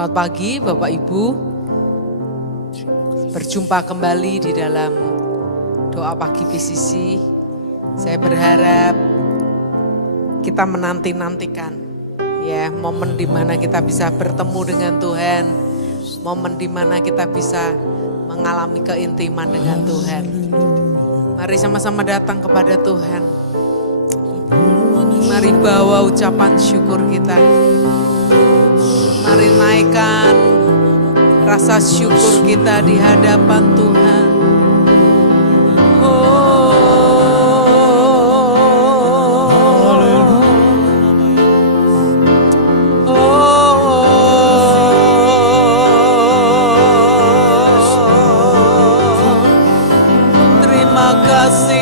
Selamat pagi Bapak Ibu. Berjumpa kembali di dalam doa pagi PCC. Saya berharap kita menanti-nantikan ya momen di mana kita bisa bertemu dengan Tuhan, momen di mana kita bisa mengalami keintiman dengan Tuhan. Mari sama-sama datang kepada Tuhan. Mari bawa ucapan syukur kita. Mari naikkan rasa syukur kita di hadapan Tuhan. Terima kasih.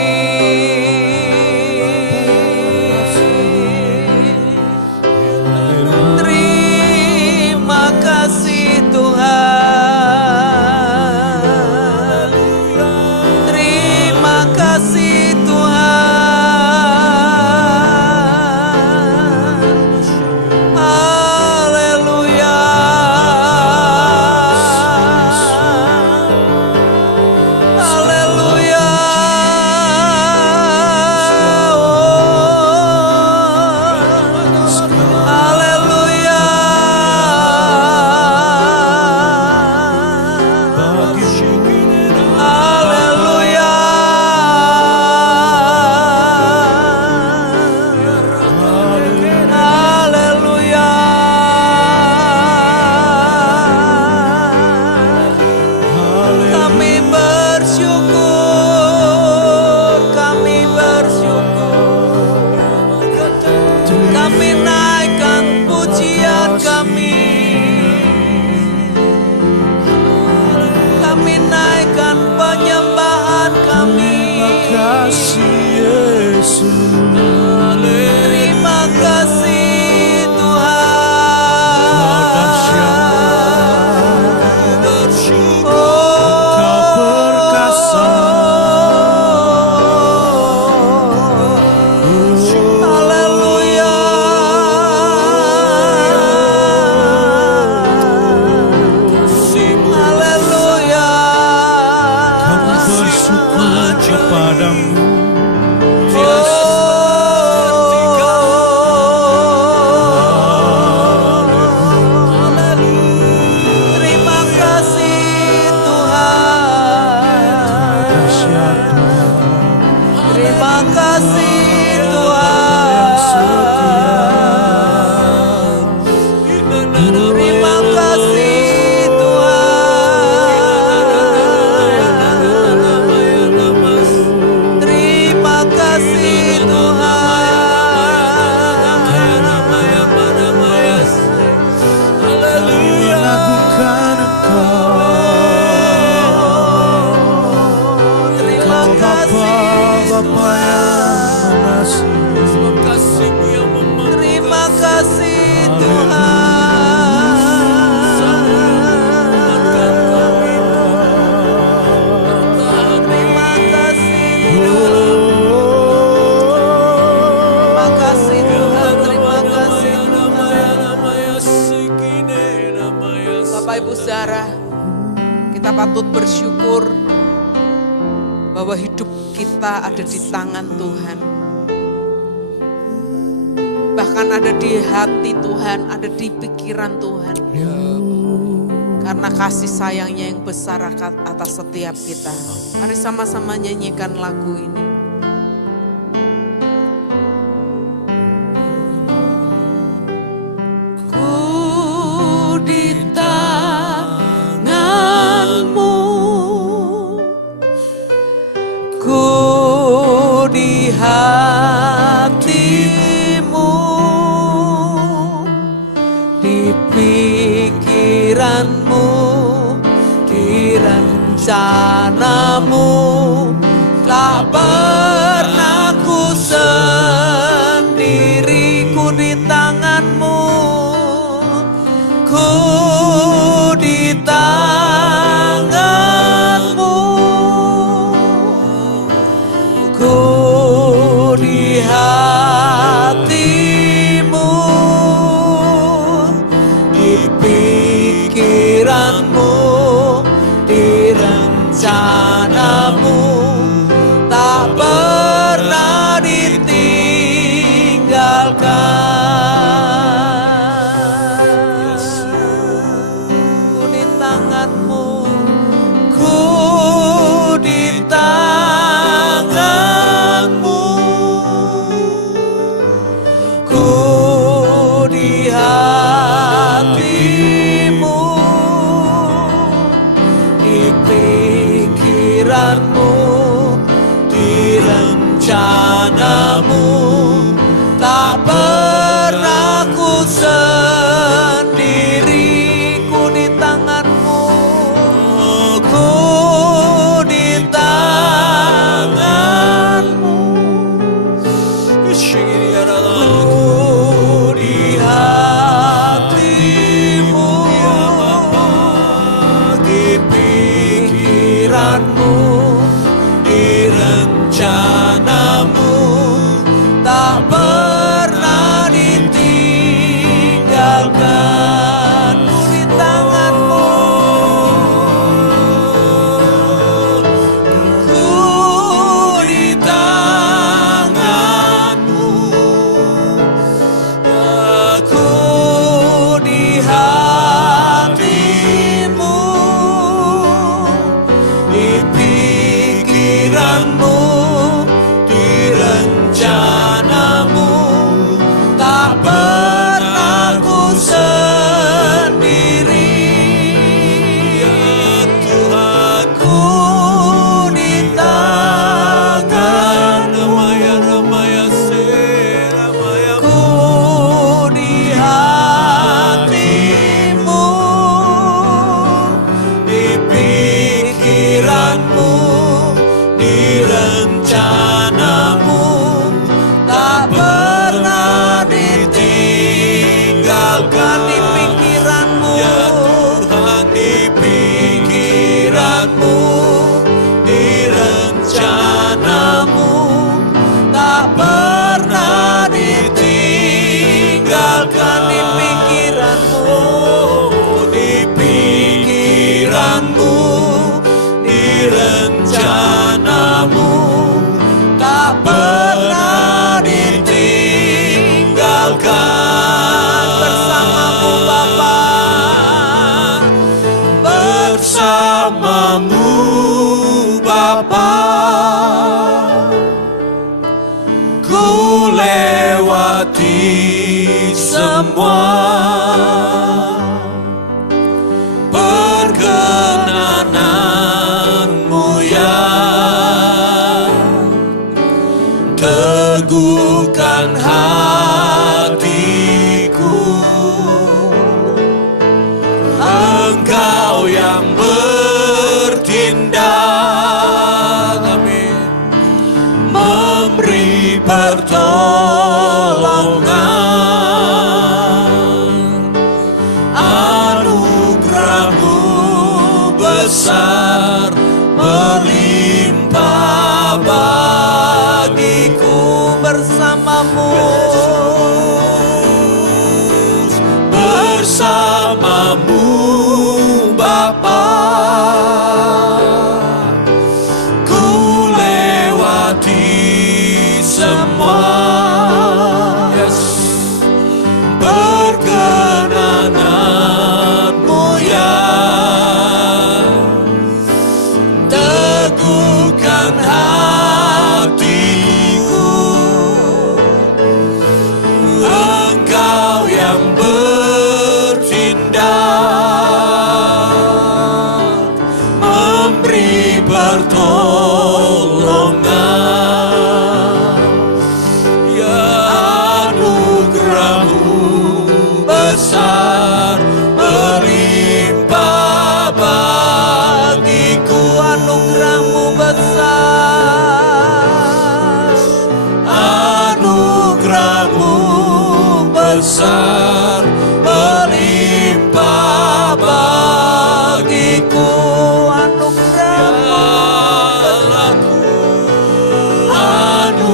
Patut bersyukur bahwa hidup kita ada di tangan Tuhan. Bahkan ada di hati Tuhan, ada di pikiran Tuhan. Karena kasih sayangnya yang besar atas setiap kita. Mari sama-sama nyanyikan lagu ini. Hatimu, di pikiranmu, di rencanamu, tak pernah ku sendiri, ku di tanganmu, ku di tanganmu, ku di hatimu, di pikiranmu. yang bertindak, amin, memberi pertolongan. Anugerah-Mu besar melimpah bagiku. Bersamamu, bersamamu Bapa, ku lewati semua, yes, perkenananmu ya, teguhkan hatiku. Engkau yang bertindak, memberi pertolongan. Ya, anugerah-Mu besar melimpah bagiku. anugerah-Mu besar, Anugerah-Mu besar melimpah bagiku.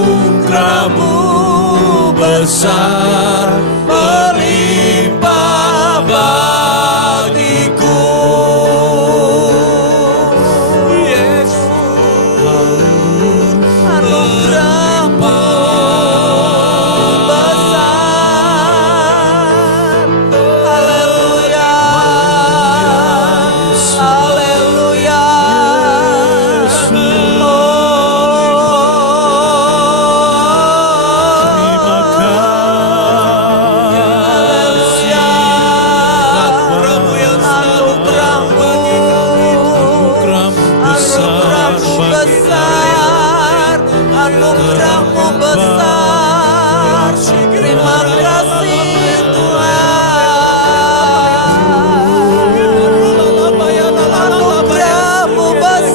Anugerah-Mu besar melimpah bagiku. Yesus, anugerah-Mu besar. Haleluya, haleluya. Anugerah-Mu besar, terima kasih Tuhan. Anugerah-Mu besar, anugerah-Mu besar,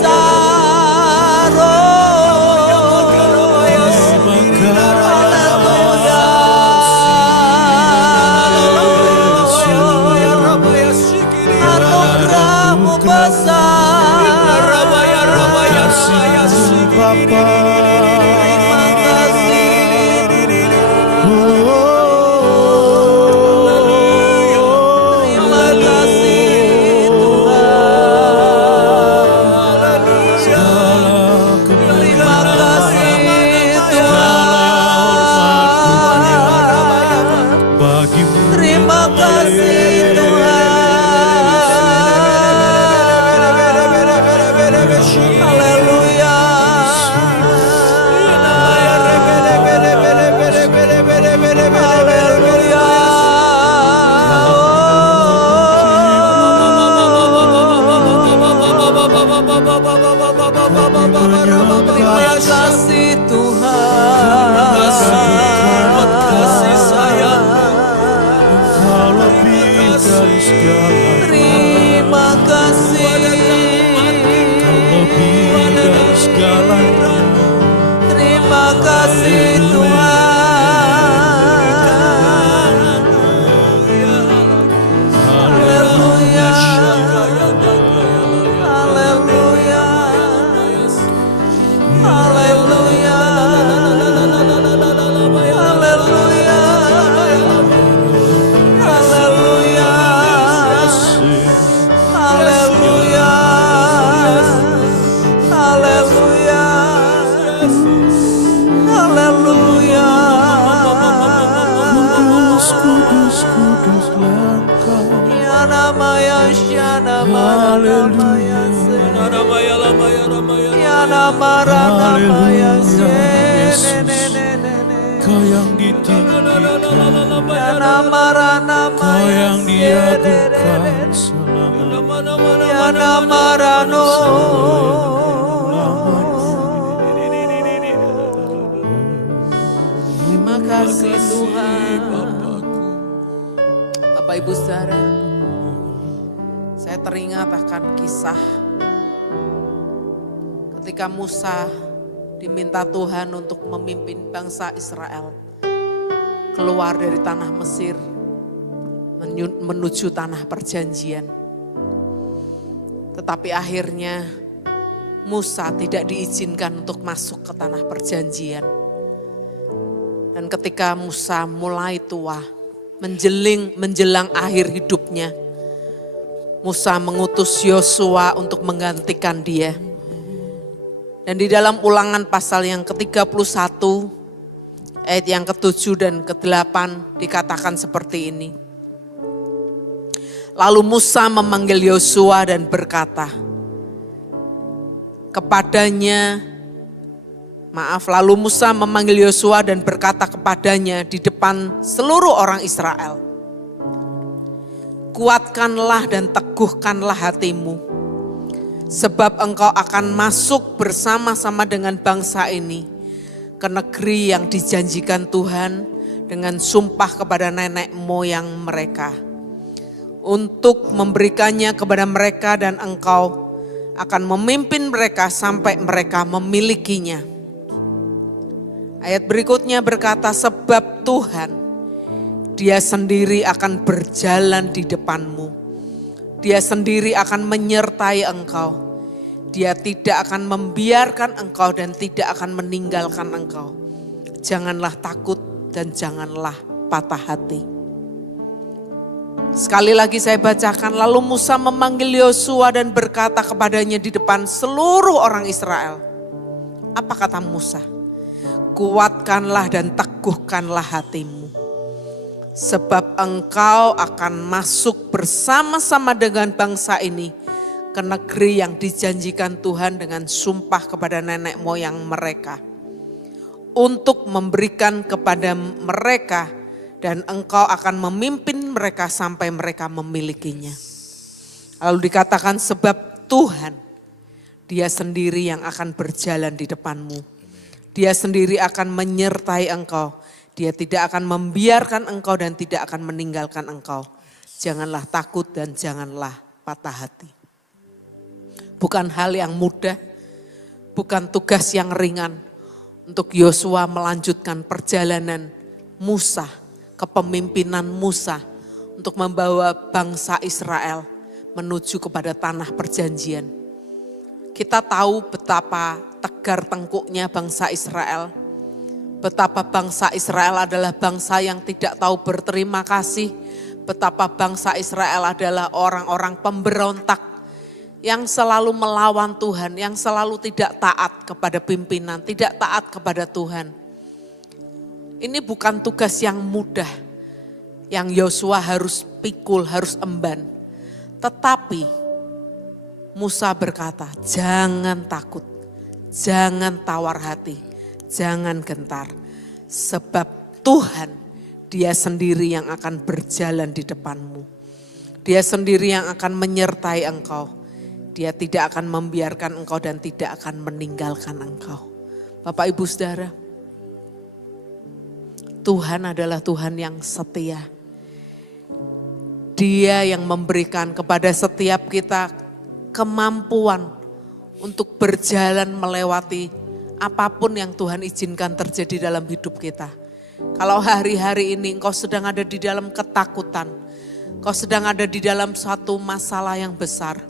Bapa. terima kasih Tuhan. Haleluya. Haleluya. Terima kasih Tuhan. Terima kasih sayang. Terima kasih. Terima kasih Tuhan. Haleluya. Haleluya. Haleluya. Haleluya. Haleluya. Haleluya. Haleluya. Haleluya. Kudus, kuduslah Engkau. Ya namaya syana namaya se. Ya namara namaya se. Kau yang ditinggikan, Ya namara Kau yang namaya diagunkan se. selama Ya namarano. Terima kasih Tuhan. Bapak Ibu saudara, Saya teringat akan kisah ketika Musa diminta Tuhan untuk memimpin bangsa Israel keluar dari tanah Mesir menuju tanah perjanjian. Tetapi akhirnya Musa tidak diizinkan untuk masuk ke tanah perjanjian. Dan ketika Musa mulai tua, menjelang akhir hidupnya, Musa mengutus Yosua untuk menggantikan dia. Dan di dalam Ulangan pasal yang ke-31, ayat yang ke-7 dan ke-8 dikatakan seperti ini. Lalu Musa memanggil Yosua dan berkata lalu Musa memanggil Yosua dan berkata kepadanya di depan seluruh orang Israel, kuatkanlah dan teguhkanlah hatimu, sebab engkau akan masuk bersama-sama dengan bangsa ini ke negeri yang dijanjikan Tuhan dengan sumpah kepada nenek moyang mereka, untuk memberikannya kepada mereka, dan engkau akan memimpin mereka sampai mereka memilikinya. Ayat berikutnya berkata, sebab Tuhan, Dia sendiri akan berjalan di depanmu. Dia sendiri akan menyertai engkau. Dia tidak akan membiarkan engkau dan tidak akan meninggalkan engkau. Janganlah takut dan janganlah patah hati. Sekali lagi saya bacakan, lalu Musa memanggil Yosua dan berkata kepadanya di depan seluruh orang Israel. Apa kata Musa? Kuatkanlah dan teguhkanlah hatimu, sebab engkau akan masuk bersama-sama dengan bangsa ini ke negeri yang dijanjikan Tuhan dengan sumpah kepada nenek moyang mereka, untuk memberikan kepada mereka, dan engkau akan memimpin mereka sampai mereka memilikinya. Lalu dikatakan, sebab Tuhan, Dia sendiri yang akan berjalan di depanmu. Dia sendiri akan menyertai engkau. Dia tidak akan membiarkan engkau dan tidak akan meninggalkan engkau. Janganlah takut dan janganlah patah hati. Bukan hal yang mudah, bukan tugas yang ringan untuk Yosua melanjutkan perjalanan Musa, kepemimpinan Musa untuk membawa bangsa Israel menuju kepada tanah perjanjian. Kita tahu betapa tegar tengkuknya bangsa Israel, betapa bangsa Israel adalah bangsa yang tidak tahu berterima kasih, betapa bangsa Israel adalah orang-orang pemberontak yang selalu melawan Tuhan, yang selalu tidak taat kepada pimpinan, tidak taat kepada Tuhan. Ini bukan tugas yang mudah, yang Yosua harus pikul, harus emban. Tetapi Musa berkata, jangan takut, jangan tawar hati, jangan gentar. Sebab Tuhan, Dia sendiri yang akan berjalan di depanmu. Dia sendiri yang akan menyertai engkau. Dia tidak akan membiarkan engkau dan tidak akan meninggalkan engkau. Bapak Ibu Saudara, Tuhan adalah Tuhan yang setia. Dia yang memberikan kepada setiap kita kemampuan untuk berjalan melewati apapun yang Tuhan izinkan terjadi dalam hidup kita. Kalau hari-hari ini engkau sedang ada di dalam ketakutan, engkau sedang ada di dalam suatu masalah yang besar,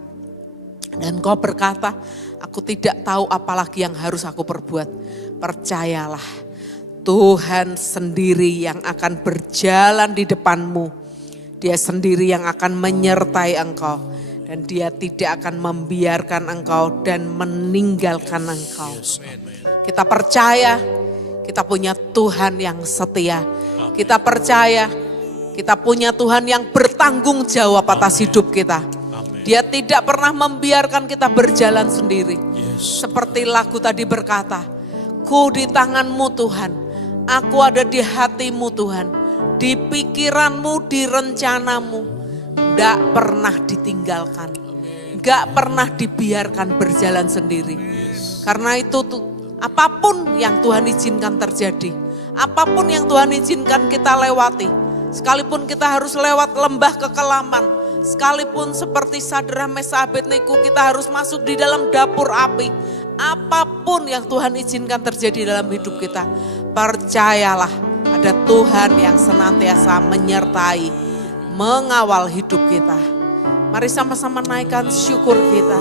dan engkau berkata, aku tidak tahu apalagi yang harus aku perbuat. Percayalah, Tuhan sendiri yang akan berjalan di depanmu. Dia sendiri yang akan menyertai engkau. Dan Dia tidak akan membiarkan engkau dan meninggalkan engkau. Kita percaya kita punya Tuhan yang setia. Kita percaya kita punya Tuhan yang bertanggung jawab atas hidup kita. Dia tidak pernah membiarkan kita berjalan sendiri. Seperti lagu tadi berkata, ku di tangan-Mu Tuhan, aku ada di hati-Mu Tuhan, di pikiran-Mu, di rencana-Mu, gak pernah ditinggalkan, gak pernah dibiarkan berjalan sendiri. Karena itu apapun yang Tuhan izinkan terjadi, apapun yang Tuhan izinkan kita lewati, sekalipun kita harus lewat lembah kekelaman, Sekalipun seperti Sadrak, Mesak, Abednego kita harus masuk di dalam dapur api. Apapun yang Tuhan izinkan terjadi dalam hidup kita, percayalah ada Tuhan yang senantiasa menyertai, mengawal hidup kita. Mari sama-sama naikkan syukur kita.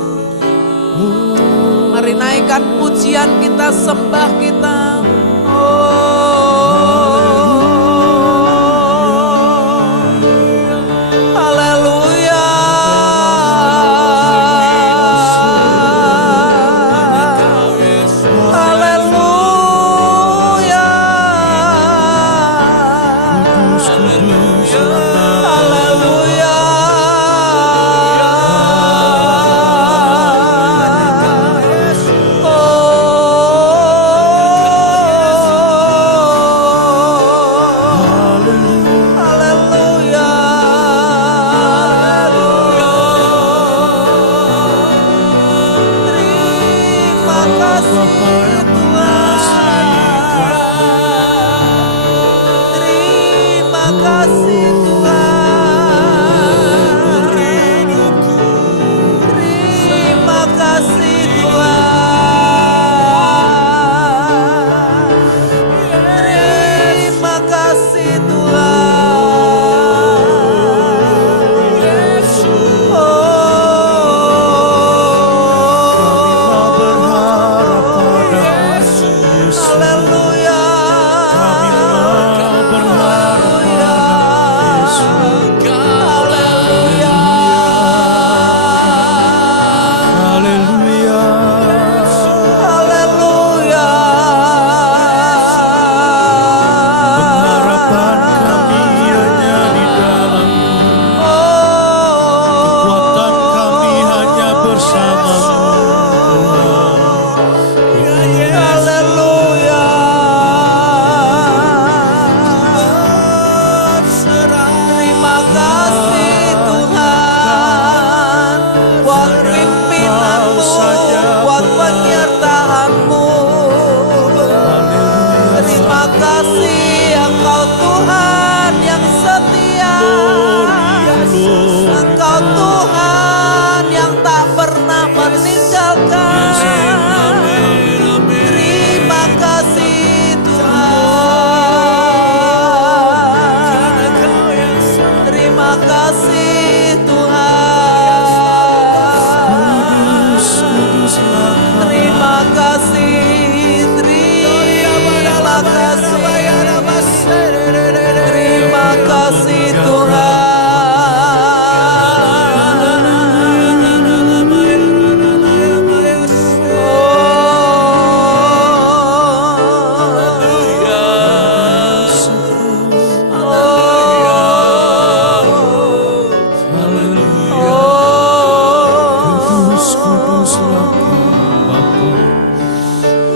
Mari naikkan pujian kita, sembah kita. Haleluya. Haleluya.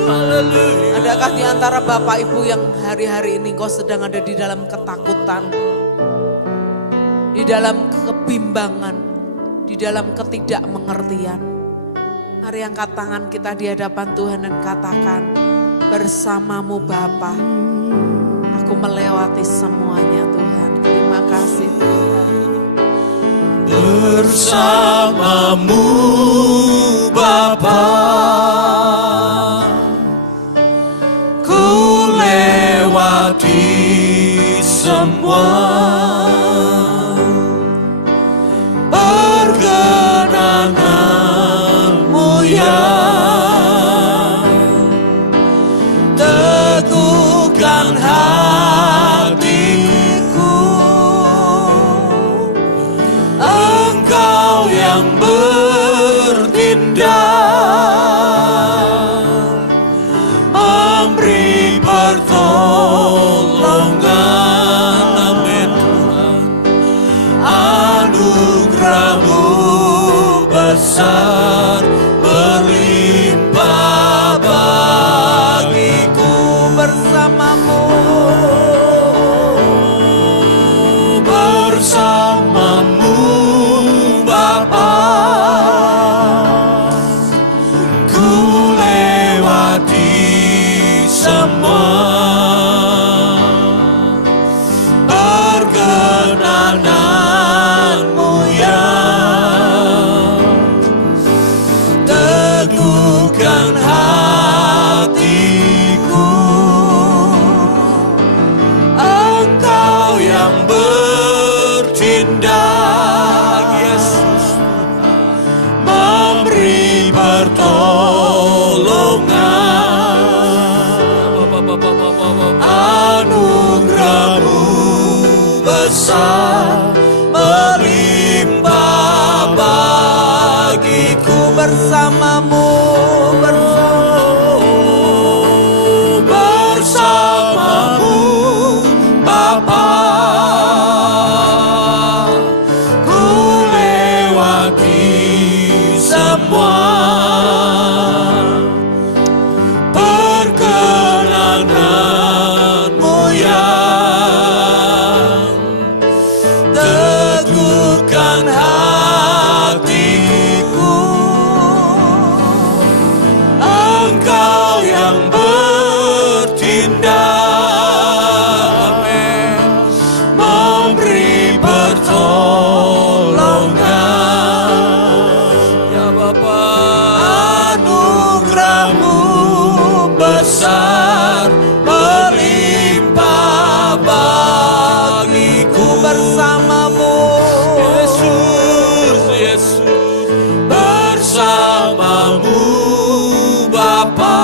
Haleluya. Adakah di antara Bapak Ibu yang hari-hari ini kau sedang ada di dalam ketakutan, di dalam kebimbangan, di dalam ketidakmengertian? Mari angkat tangan kita di hadapan Tuhan dan katakan, bersamamu Bapa, aku melewati semuanya Tuhan. Terima kasih Tuhan. Bersamamu Bapa, ku lewati semua. Perkenananmu ya teguhkan hatiku. Engkau yang bertindak, memberi pertolongan. Amin Tuhan. Anugerah-Mu besar berlimpah bagiku. Bersamamu, bersamamu Bapa, ku lewati semua. Perkenananmu ya bersamamu, bersamamu Bapa. Ku lewati semua perkenananmu yang teguhkan hatiku. Engkau yang bertindak, memberi pertolongan. Ya Bapa, anugerahmu besar melimpah bagiku. bersamamu, Yesus, Yesus, bersamamu Bapa.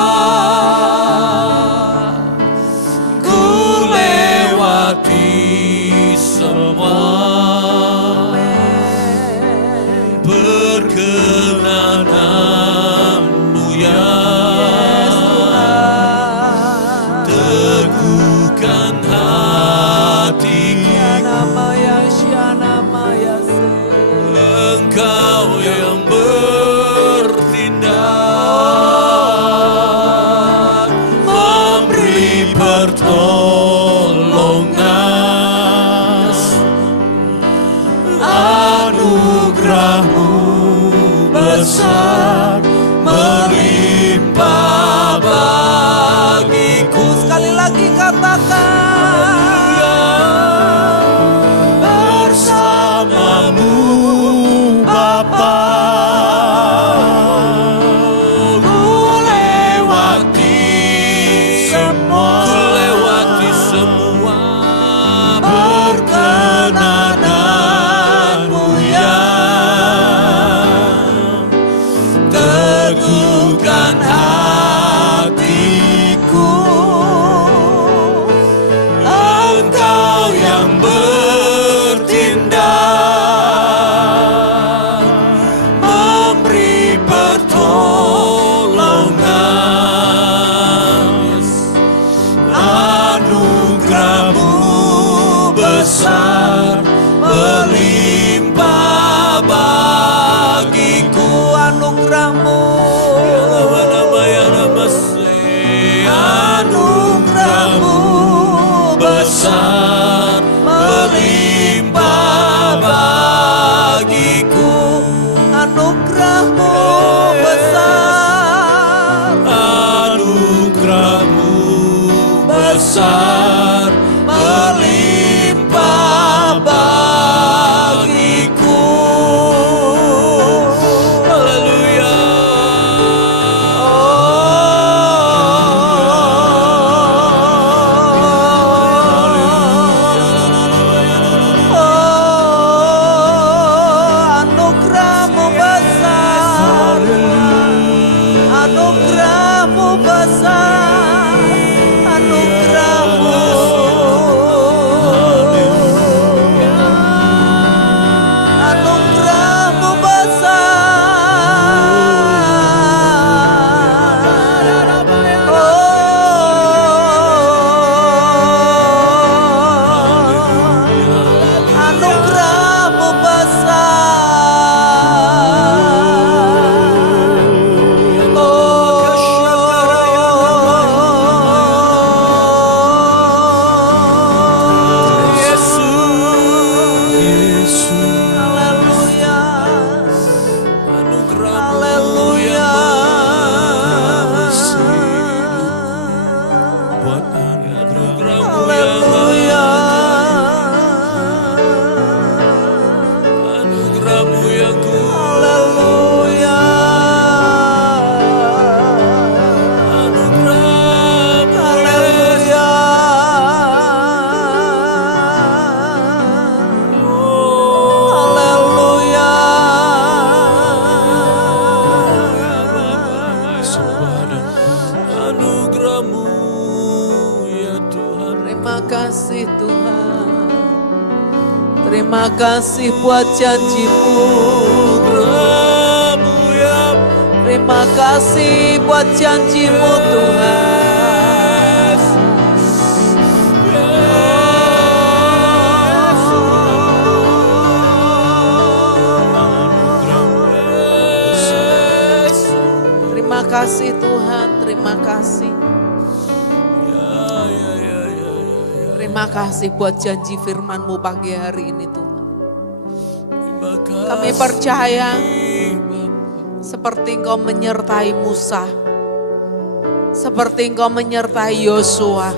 Ku lewati semua perkenananmu yang teguhkan hatiku. Engkau yang bertindak, memberi pertolongan. Anugerahmu besar melimpah bagiku. sekali lagi katakan, Bersamamu Bapa. Ku lewati semua perkenananmu yang teguhkan hatiku. Engkau yang bertindak, memberi pertolongan. Anugerahmu besar melimpah bagiku. anugerahmu, Anugerahmu besar melimpah bagiku. anugerahmu besar, Anugerahmu besar melimpah bagiku. Haleluya. Anugerahmu besar, anugerahmu besar, anugerahmu, anugerahmu besar. Anugerahmu kasih Tuhan. Terima kasih buat janji-Mu. Anugerah-Mu ya Terima kasih buat janji-Mu Tuhan. Terima kasih Tuhan, terima kasih. Terima kasih buat janji firman-Mu pagi hari ini Tuhan. Kami percaya seperti Engkau menyertai Musa, seperti Engkau menyertai Yosua,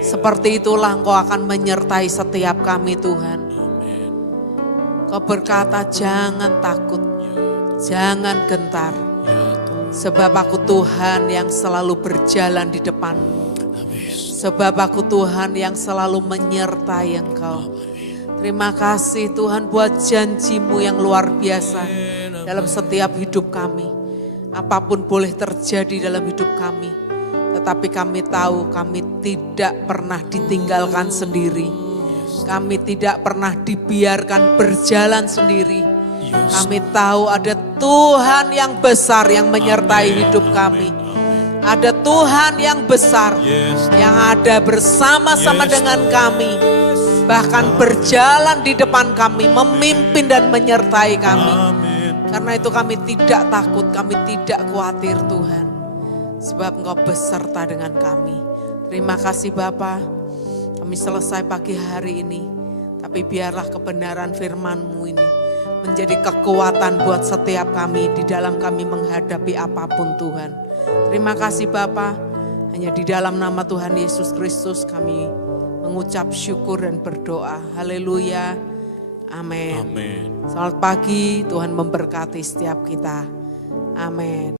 seperti itulah Engkau akan menyertai setiap kami Tuhan. Kau berkata jangan takut, jangan gentar, sebab aku Tuhan yang selalu berjalan di depan-Mu. Sebab aku Tuhan yang selalu menyertai Engkau. Terima kasih Tuhan buat janji-Mu yang luar biasa dalam setiap hidup kami. Apapun boleh terjadi dalam hidup kami. Tetapi kami tahu kami tidak pernah ditinggalkan sendiri. Kami tidak pernah dibiarkan berjalan sendiri. Kami tahu ada Tuhan yang besar yang menyertai hidup kami. Ada Tuhan yang besar yang ada bersama-sama dengan kami. Bahkan berjalan di depan kami, memimpin dan menyertai kami. Karena itu kami tidak takut, kami tidak khawatir Tuhan. Sebab Engkau beserta dengan kami. Terima kasih Bapa. Kami selesai pagi hari ini. Tapi biarlah kebenaran firman-Mu ini menjadi kekuatan buat setiap kami di dalam kami menghadapi apapun Tuhan. Terima kasih Bapa, hanya di dalam nama Tuhan Yesus Kristus kami mengucap syukur dan berdoa. Haleluya, amin. Selamat pagi, Tuhan memberkati setiap kita. Amin.